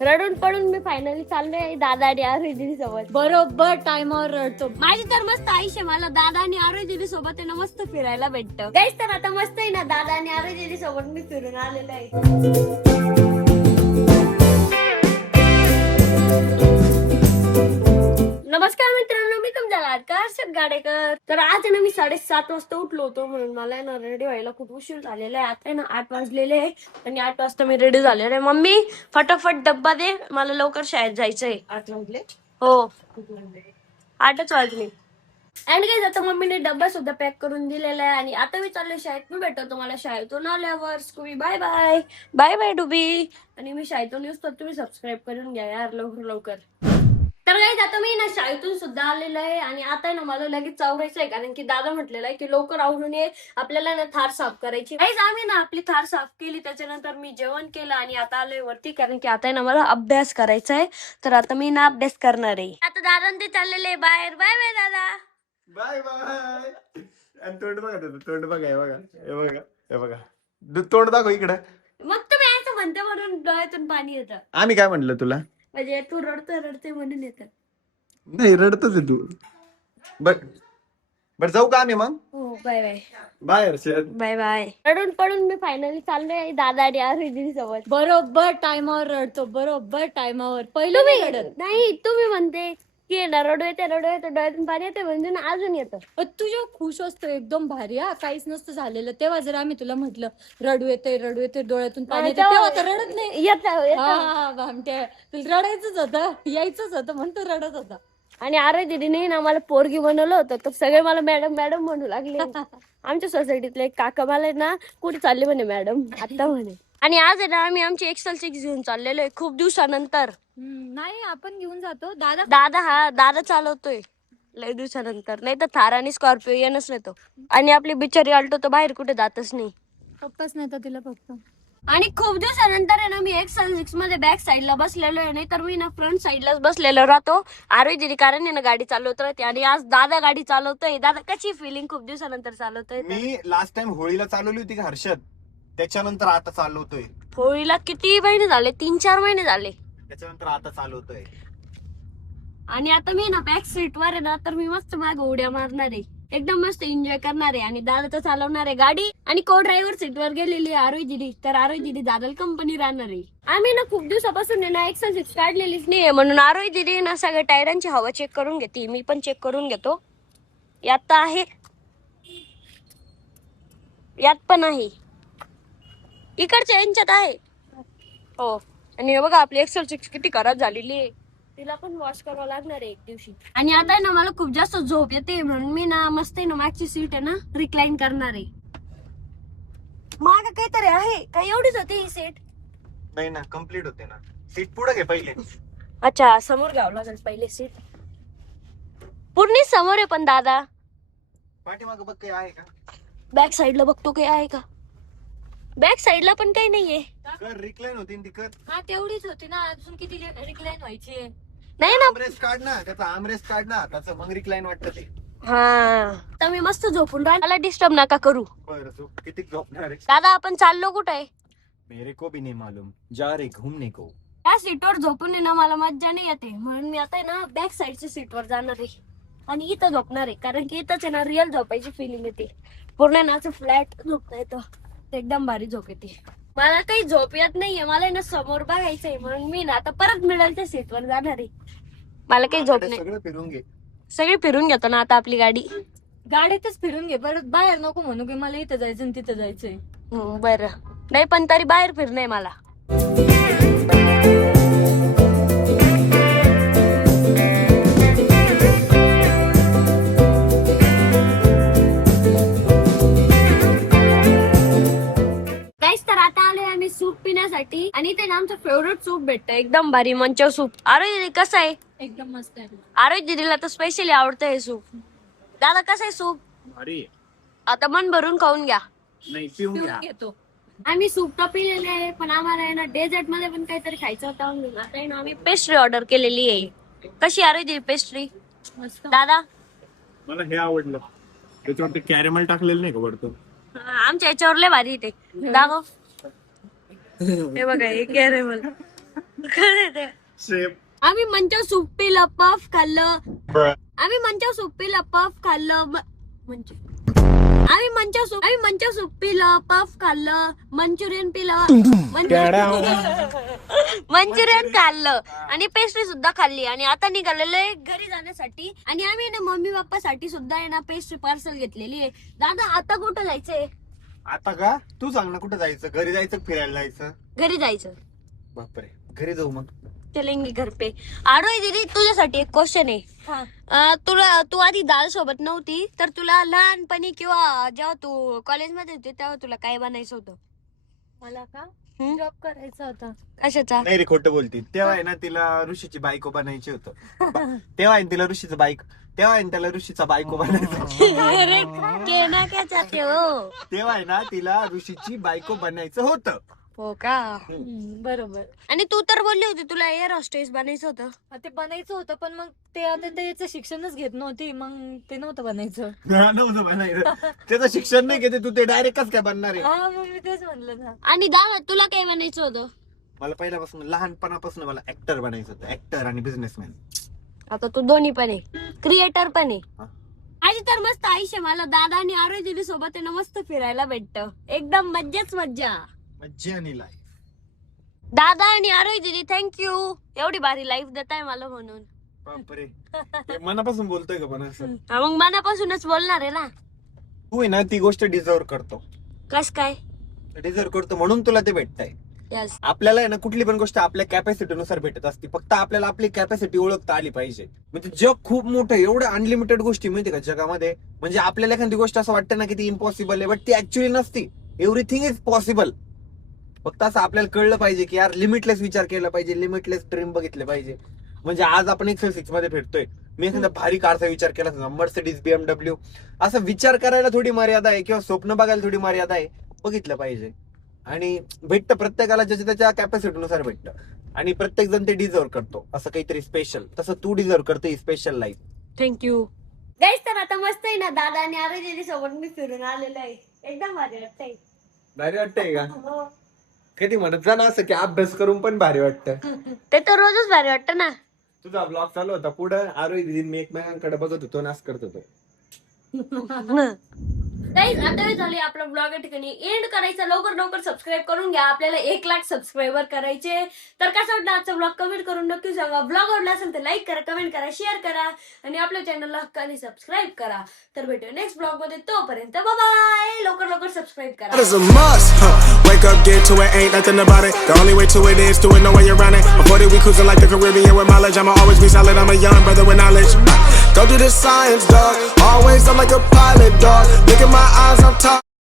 रडून पडून मी फायनली चाललोय दादा आणि आरोही सोबत. बरोबर टाइमवर रडतो. माझी तर मस्त आयुष्य, मला दादा आणि आरोही सोबत आहे ना मस्त फिरायला भेटतं. गाईस तर आता मस्त आहे ना, दादा आणि आरोही सोबत मी फिरून आलेलो आहे. नमस्कार मित्रांनो, मी तुमच्या लाडका हर्षद गाडेकर. तर आज आहे ना मी 7:30 वाजता उठलो होतो, म्हणून मला आहे ना रेडी व्हायला खूप उशीर झालेला आहे. आता आहे ना 8 वाजलेले आहे आणि 8 वाजता मी रेडी झालेले आहे. मम्मी फटाफट डब्बा दे, मला लवकर शाळेत जायचंय. 8 वाजले? हो, 8च वाजले. अँड काय जातं, मम्मीने डब्बा सुद्धा पॅक करून दिलेला आहे आणि आता मी चाललोय शाळेत. मी भेटतो तुम्हाला शाळेतून आल्यावर. Scooby bye bye. Bye bye Dooby. आणि मी शाळेतून येऊस तर तुम्ही सबस्क्राईब करून घ्या यार लवकर लवकर. तर काही आता मी ना शाळेतून सुद्धा आलेलो आहे आणि आता ना मला लगेच आवरायचं आहे, कारण की दादा म्हटलेलं आहे की लवकर आवरून ये, आपल्याला ना थार साफ करायची. काहीच आम्ही ना आपली थार साफ केली, त्याच्यानंतर मी जेवण केलं आणि आता आलोय वरती, कारण की आता ना मला अभ्यास करायचा आहे. तर आता मी ना अभ्यास करणार आहे. आता दादा ते चाललेले बाहेर. बाय बाय दादा. Bye bye. आणि तोंड बघा त्याचं, तोंड बघा, हे बघा, हे बघा, हे बघा. तोंड दाखव इकडं. मग तुम्ही असं म्हणते म्हणून डोळ्यातून पाणी येतं. आम्ही काय म्हंटल तुला? म्हणजे तू रडतोय म्हणून येतं. नाही, रडतच आहे तू. बर जाऊ का आम्ही मग? हो, bye bye. Bye Harshad. Bye bye. रडून पडून मी फायनली चाललोय दादा आणि आरोही सोबत. बरोबर टाइमवर रडतो. बरोबर टाइमावर. पहिलं तुम्ही नाही रडत. नाही, तुम्ही म्हणते की रडू येते डोळ्यातून पाणी येते, म्हणजे ना अजून येतं. तू जेव्हा खुश असतो एकदम भारी, हा काहीच नसतं झालेलं, तेव्हा जर आम्ही तुला म्हटलं रडू येते डोळ्यातून पाणी येते, तेव्हा तर रडत नाही. येतं. हा भामट्या, तुला रडायचंच होतं, यायचंच होतं म्हणून तू रडत होता. आणि आरोही दीदीने ना मला पोरगी बनवलं होतं, तर सगळे मला मॅडम मॅडम म्हणू लागले. आमच्या सोसायटीतले एक काका मला ना कुठे चालले म्हणे मॅडम आता म्हणे. आणि आज आहे ना आम्ही आमची एक्सेल 6 घेऊन चाललेलो आहे खूप दिवसानंतर. नाही, आपण घेऊन जातो. दादा दादा चालवतोय लय दिवसानंतर, नाही तर थार आणि स्कॉर्पिओ येणच नाही तो. आणि आपली बिचारी आल्टो तर बाहेर कुठे जातच नाही. पप्पाच नाही तर तिला फक्त. आणि खूप दिवसानंतर आहे ना मी एक्सेल 6 मध्ये बॅक साईडला बसलेलो आहे, नाही तर मी ना फ्रंट साईडलाच बसलेलो राहतो आरोही दीदी, कारण आहे ना गाडी चालवत राहते. आणि आज दादा गाडी चालवतोय. दादा कशी फिलिंग खूप दिवसानंतर चालवतोय? मी लास्ट टाइम होळीला चालवली होती का हर्षद, त्याच्यानंतर आता चालवतोय. होळीला किती महिने झाले? 3-4 महिने झाले. त्याच्यानंतर आता चालवतोय. आणि आता मी ना बॅक सीट वर आहे ना, तर मी मस्त माग उड्या मारणार आहे, एकदम मस्त एन्जॉय करणार आहे. आणि दादा तर चालवणार आहे गाडी. आणि को ड्रायव्हर सीट वर गेलेली आरोही दीदी, तर आरोही दीदी दादाला कंपनी राहणार आहे. आम्ही ना खूप दिवसापासून आहे ना एक्सेल 6 काढलेलीच नाहीये, म्हणून आरोही दीदी ना सगळ्या टायरांची हवा चेक करून घेते. मी पण चेक करून घेतो. यात तर आहे, यात पण आहे, इकडच्या यांच्यात आहे. हो. आणि हे बघा आपली एक्सेल 6 किती खराब झालेली आहे, तिला पण वॉश करावं लागणार आहे एक दिवशी. आणि आता आहे ना मला खूप जास्त झोप येते, म्हणून मी ना मस्त आहे ना मागची सीट आहे ना रिक्लाइन करणार आहे. माग काहीतरी आहे का? एवढीच होती ही सीट? नाही ना, कम्प्लीट होते ना. सीट पुढे घे पहिले. अच्छा, समोर घ्यावं लागेल पहिले सीट. पूर्ण समोर आहे पण दादा. पाठीमाग बघ काही आहे का? बॅक साईडला बघतो काही आहे का? बॅक साईडला पण काही नाहीये. कर, रिक्लाइन होती ती कर. हा तेवढीच होती ना, अजून किती रिक्लाइन व्हायची? नाही ना. आमरेस्ट काढ ना, त्याचा आमरेस्ट काढ ना, त्याचं मग रिक्लाइन वाटतं ते. हा, आता मी मस्त झोपून राहील, मला डिस्टर्ब नका करू. बरं, तू किती झोपणार आहे? दादा आपण चाललो कुठे आहे? मेरे को भी नहीं मालूम, जा रे घूमने को. त्या सीटवर झोपून आहे ना मला मज्जा नाही येते, म्हणून मी आता आहे ना बॅक साईडच्या सीटवर जाणार आहे आणि इथं झोपणार आहे, कारण की इथंच आहे ना रिअल झोपायची फिलिंग येते. पूर्ण ना असं फ्लॅट झोपता येतं, एकदम भारी झोप येते. मला काही झोप येत नाहीये, मला आहे ना समोर बघायचंय, म्हणून मी ना आता परत मिळेल त्या सीटवर जाणार आहे. मला काही झोप नाही. सगळं फिरून घे. सगळी फिरून घेतो ना आता आपली गाडी. गाडीतच फिरून घे, परत बाहेर नको म्हणू की मला इथं जायचं आणि तिथं जायचंय. बरं, नाही पण तरी बाहेर फिरणं मला. तर आता आलोय आम्ही सूप पिण्यासाठी, आणि ते आमचं फेवरेट सूप भेटतं, एकदम भारी मंचव सूप. आरोही दीदी कसं आहे? एकदम मस्त आहे. आरोही दीदीला तर स्पेशली आवडतं हे सूप. दादा कसं आहे सूप? अरे आता मन भरून खाऊन घ्या. नाही, पिऊन घ्या. घेतो. आम्ही सूप तर पिलेले आहे, पण आम्हाला आहे ना डेझर्ट मध्ये पण काहीतरी खायचं होतं, म्हणून आता आहे ना आम्ही पेस्ट्री ऑर्डर केलेली आहे. कशी आरोही दीदी पेस्ट्री? मस्त. दादा मला हे आवडलं, त्याच्यावरती कॅरेमल टाकलेलं नाही का वरतं? आमच्या याच्यावर लय भारी ते दाखव. हे बघा हे कॅरेमल. शेप आम्ही मंचाव सूप पिलं, पफ खाल्लं. आम्ही मंचाव सूप पिलं, पफ खाल्लं. आम्ही मंचाव सूप पिलं, पफ खाल्लं, मंचुरियन पिलं, मंचुरियन खाल्लं आणि पेस्ट्री सुद्धा खाल्ली. आणि आता निघालेलो आहे घरी जाण्यासाठी. आणि आम्ही ना मम्मी पप्पासाठी सुद्धा आहे ना पेस्ट्री पार्सल घेतलेली आहे. दादा आता कुठं जायचंय? आता का तू सांग ना कुठं जायचं? घरी जायचं फिरायला जायचं? घरी जायचं. बापरे घरी जाऊ मग. चलेंगे घर पे. आरोही दीदी तुझ्यासाठी एक क्वेश्चन आहे. तू आधी दाल सोबत नव्हती तर तुला लहानपणी किंवा जेव्हा तू कॉलेजमध्ये होती तेव्हा तुला काय बनायचं होतं? मला का हम्म? जॉब करायचा होता. कशाचा? नाही रे खोटं बोलती. तेव्हा आहे ना तिला ऋषीची बायको बनायची होतं. तेव्हा आहे ना तिला ऋषीचं बायको तेव्हा आहे ना त्याला ऋषीचा बायको बनायचं. अरे कहना क्या चाहते हो? तेव्हा आहे ना तिला ऋषीची बायको बनायचं होतं. हो का? बरोबर. आणि तू तर बोलली होती तुला एअर हॉस्टेस बनायचं होतं. ते बनायचं होतं पण मग ते आता त्याचं शिक्षणच घेत नव्हती मग ते नव्हतं बनायचं. नव्हतं बनायचं. त्याचं शिक्षण नाही घेते तू ते डायरेक्ट कस काय बनणार आहे? हा मग मी तेच म्हणलं ना. आणि दादा तुला काय बनायचं होतं? मला पहिल्यापासून लहानपणापासून मला ऍक्टर बनायचं होतं. ऍक्टर आणि बिझनेसमॅन. आता तू दोन्ही पण आहे, क्रिएटर पण आहे. हा. माझी तर मस्त आयुष्य. मला दादा आणि आरोही दीदी सोबत आहे ना मस्त फिरायला भेटतं. एकदम मज्जाच मज्जा. मज्जा आणि लाईफ. दादा आणि आरोही दीदी थँक्यू एवढी भारी लाईफ देताय मला म्हणून. बापरे हे मनापासून बोलतोय का पण असं? हा, मग मनापासूनच बोलणार आहे ना. तू आहे ना ती गोष्ट डिझर्व करतो. कस काय? डिझर्व करतो म्हणून तुला ते भेटतंय. यस. आपल्याला आहे ना कुठली पण गोष्ट आपल्या कॅपॅसिटी नुसार भेटत असते. फक्त आपल्याला आपली कॅपॅसिटी ओळखता आली पाहिजे. म्हणजे जग खूप मोठं आहे. एवढं अनलिमिटेड गोष्टी माहिती का जगामध्ये. म्हणजे आपल्याला एखादी गोष्ट असं वाटतं ना की ती इम्पॉसिबल आहे बट ती ऍक्च्युअली नसती. Everything is possible. फक्त असं आपल्याला कळलं पाहिजे की यार लिमिटलेस विचार केला पाहिजे, लिमिटलेस ड्रीम बघितले पाहिजे. म्हणजे आज आपण 106 मध्ये फिरतोय. मी एखादा भारी कारचा विचार केला, मर्सिडीज, BMW, असं विचार करायला थोडी मर्यादा आहे किंवा स्वप्न बघायला थोडी मर्यादा आहे. बघितलं पाहिजे. आणि भेटतं प्रत्येकाला ज्याच्या त्याच्या कॅपॅसिटीनुसार भेटतं. आणि प्रत्येक जण ते डिझर्व करतो असं काहीतरी स्पेशल. तसं तू डिझर्व करतो ही स्पेशल लाईफ. थँक्यू गाईस. तर आता मस्त आहे ना दादा आणि आरोही दीदी सोबत मी फिरून आलेलो आहे. एकदम भारी वाटतंय. भारी वाटतंय का? कधी म्हणत जा ना असं की अभ्यास करून पण भारी वाटतं. ते तर रोजच भारी वाटतं ना. तुझा ब्लॉग चालू होता पुढं आरोही दिदी मी एकमेकांकडे बघत होतो नाच करत होतो. गाईस आता वेळ झाली आपला ब्लॉग या ठिकाणी एंड करायचा. लवकर सबस्क्राईब करून घ्या. आपल्याला 1 लाख सबस्क्रायबर करायचे. तर कसं वाटलं आजचा ब्लॉग कमेंट करून नक्की सांगा. ब्लॉग आवडला असेल तर लाईक करा, कमेंट करा, शेअर करा आणि आपल्या चॅनलला हक्काने सबस्क्राईब करा. तर भेटूया नेक्स्ट ब्लॉग मध्ये. तोपर्यंत बाय. लवकर सबस्क्राईब करा. That is a must. Wake up, get to it, ain't nothing about it. The only way to it is to it, no way around it. I'm 40, we cruising like the Caribbean with mileage. I'ma always be solid, I'm a young brother with knowledge. Go do the science, dog. Always, I'm like a pilot, dog. Look at my eyes, I'm top.